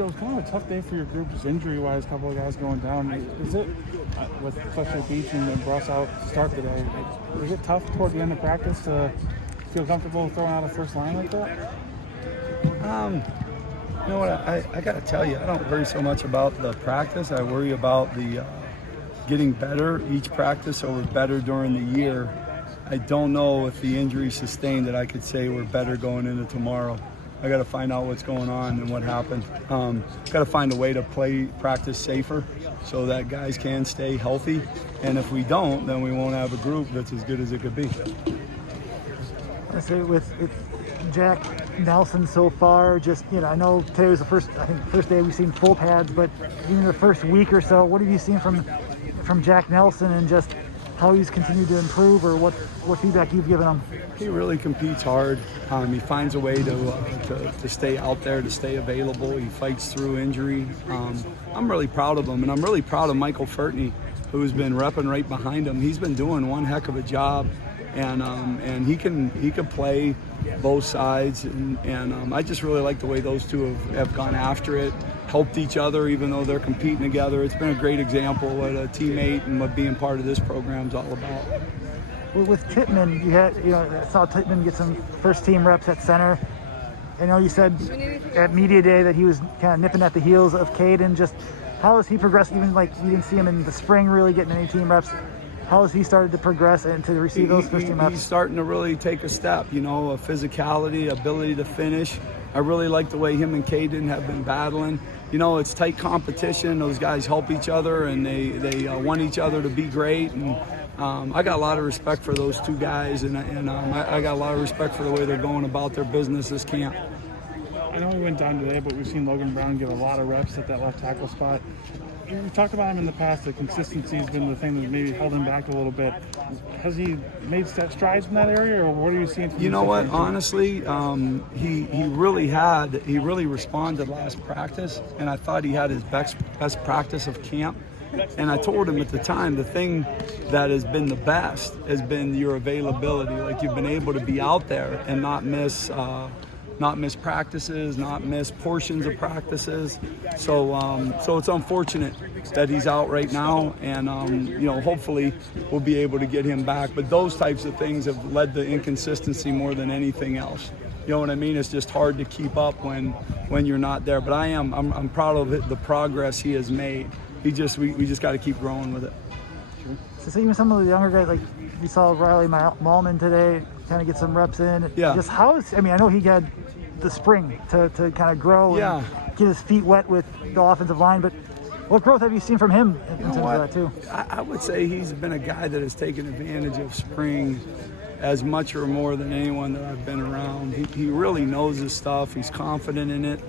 Joe, it's kind of a tough day for your group, just injury-wise, a couple of guys going down. Is it, with especially Beach and Bruss out to start today, is it tough toward the end of practice to feel comfortable throwing out a first line like that? You know what, I got to tell you, I don't worry so much about the practice. I worry about the getting better each practice, so we're better during the year. I don't know if the injury sustained that I could say we're better going into tomorrow. I got to find out what's going on and what happened. Got to find a way to practice safer so that guys can stay healthy. And if we don't, then we won't have a group that's as good as it could be. I say with Jack Nelson so far, just, I know today was the first day we've seen full pads, but even the first week or so, what have you seen from Jack Nelson and just how he's continued to improve, or what feedback you've given him? He really competes hard. He finds a way to stay out there, to stay available. He fights through injury. I'm really proud of him, and I'm really proud of Michael Fertney, who's been repping right behind him. He's been doing one heck of a job, and he can play both sides, and I just really like the way those two have gone after it, helped each other even though they're competing together. It's been a great example of what a teammate and what being part of this program is all about. Well, with Tippmann, I saw Tippmann get some first team reps at center. I know you said at media day that he was kind of nipping at the heels of Caden. Just how has he progressed? Even like you didn't see him in the spring really getting any team reps. How has he started to progress and to receive those first team reps? He's starting to really take a step, a physicality, ability to finish. I really like the way him and Caden have been battling. It's tight competition. Those guys help each other, and they want each other to be great. And I got a lot of respect for those two guys, and I got a lot of respect for the way they're going about their business this camp. I know we went down today, but we've seen Logan Brown get a lot of reps at that left tackle spot. We've talked about him in the past. The consistency has been the thing that maybe held him back a little bit. Has he made strides in that area, or what are you seeing from him? You know what? Honestly, he really responded last practice, and I thought he had his best practice of camp. And I told him at the time, the thing that has been the best has been your availability. Like, you've been able to be out there and not miss practices, not miss portions of practices. So it's unfortunate that he's out right now, and hopefully we'll be able to get him back. But those types of things have led to inconsistency more than anything else. You know what I mean? It's just hard to keep up when you're not there. But I'm proud of it, the progress he has made. We just got to keep growing with it. So even some of the younger guys, like we saw Riley Mallmann today, kind of get some reps in. Yeah. Just I know he had the spring to kind of grow and get his feet wet with the offensive line, but what growth have you seen from him in terms of that too? I would say he's been a guy that has taken advantage of spring as much or more than anyone that I've been around. He really knows his stuff. He's confident in it.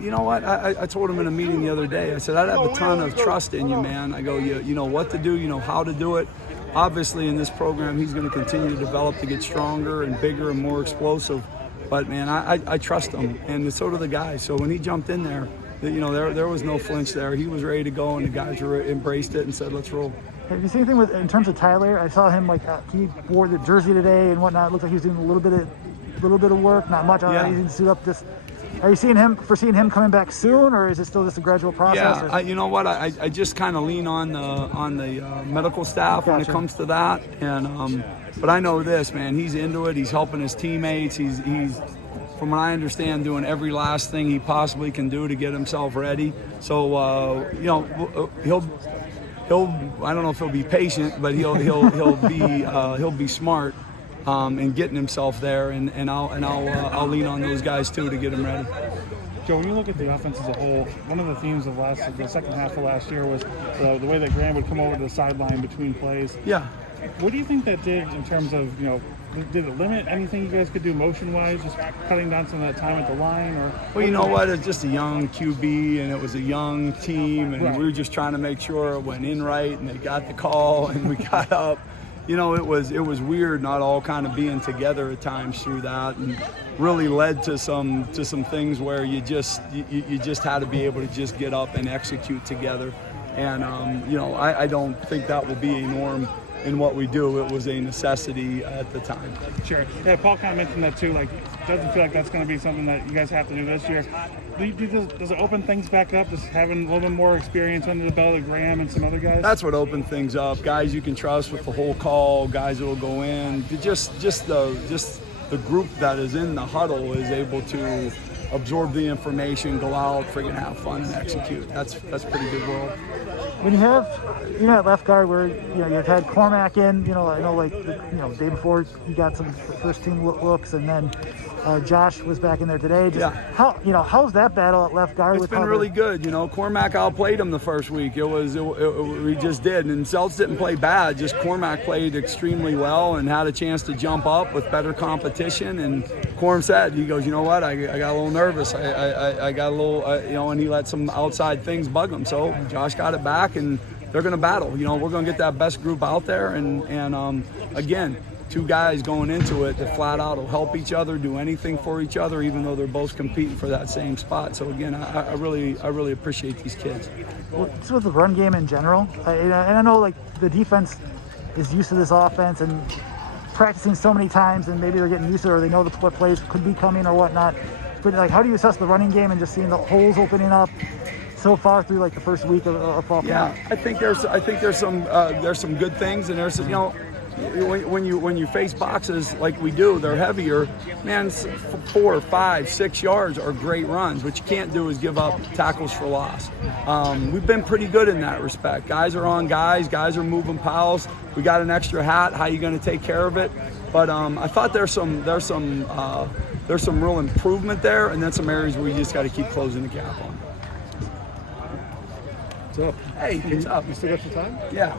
You know what? I told him in a meeting the other day, I said, I'd have a ton of trust in you, man. I go, you know what to do, you know how to do it. Obviously, in this program, he's going to continue to develop to get stronger and bigger and more explosive. But, man, I trust him, and so do the guys. So when he jumped in there, there was no flinch there. He was ready to go, and the guys embraced it and said, let's roll. Have you seen anything in terms of Tyler? I saw him, he wore the jersey today and whatnot. It looked like he was doing a little bit of work, not much. He didn't suit up this. Are you seeing him coming back soon, or is it still just a gradual process? Yeah, you know what? I just kind of lean on the medical staff when it comes to that. And but I know this, man. He's into it. He's helping his teammates. He's from what I understand, doing every last thing he possibly can do to get himself ready. So he'll. I don't know if he'll be patient, but he'll be smart. And getting himself there, and I'll lean on those guys too to get him ready. Joe, when you look at the offense as a whole, one of the themes of the second half of last year was the way that Graham would come over to the sideline between plays. Yeah. What do you think that did in terms of, did it limit anything you guys could do motion-wise, just cutting down some of that time at the line? Or well, you know what? It's just a young QB, and it was a young team, and we were just trying to make sure it went in right, and they got the call, and we got up. It was weird not all kind of being together at times through that, and really led to some things where you just had to be able to just get up and execute together. And I don't think that will be a norm in what we do. It was a necessity at the time. Sure. Yeah, Paul kind of mentioned that too. Like, it doesn't feel like that's going to be something that you guys have to do this year. Does it open things back up, just having a little bit more experience under the belt of Graham and some other guys? That's what opened things up. Guys you can trust with the whole call, guys that will go in. Just the group that is in the huddle is able to absorb the information, go out, friggin' have fun, and execute. That's pretty good world. When you have, at left guard where, you've had Cormac in, I know like, the day before you got some first team looks, and then Josh was back in there today. How's that battle at left guard? It's been really good. Cormac outplayed him the first week. We just did. And Celts didn't play bad. Just Cormac played extremely well and had a chance to jump up with better competition. And Corm said, he goes, you know what? I got a little nervous. I got a little, and he let some outside things bug him. So Josh got it back, and they're going to battle. We're going to get that best group out there. And again, two guys going into it that flat out will help each other, do anything for each other, even though they're both competing for that same spot. So again, I really appreciate these kids. Well, just with the run game in general, and I know like the defense is used to this offense and practicing so many times, and maybe they're getting used to it, or they know what plays could be coming or whatnot. But like, how do you assess the running game and just seeing the holes opening up so far through like the first week of fall camp? Yeah, I think there's some good things, and there's when you face boxes like we do, they're heavier. Man, 4, 5, 6 yards are great runs. What you can't do is give up tackles for loss. We've been pretty good in that respect. Guys are on guys. Guys are moving pals. We got an extra hat. How you going to take care of it? But I thought there's some real improvement there, and then some areas where you just got to keep closing the gap on. What's up? Hey, what's up? You still got some time? Yeah.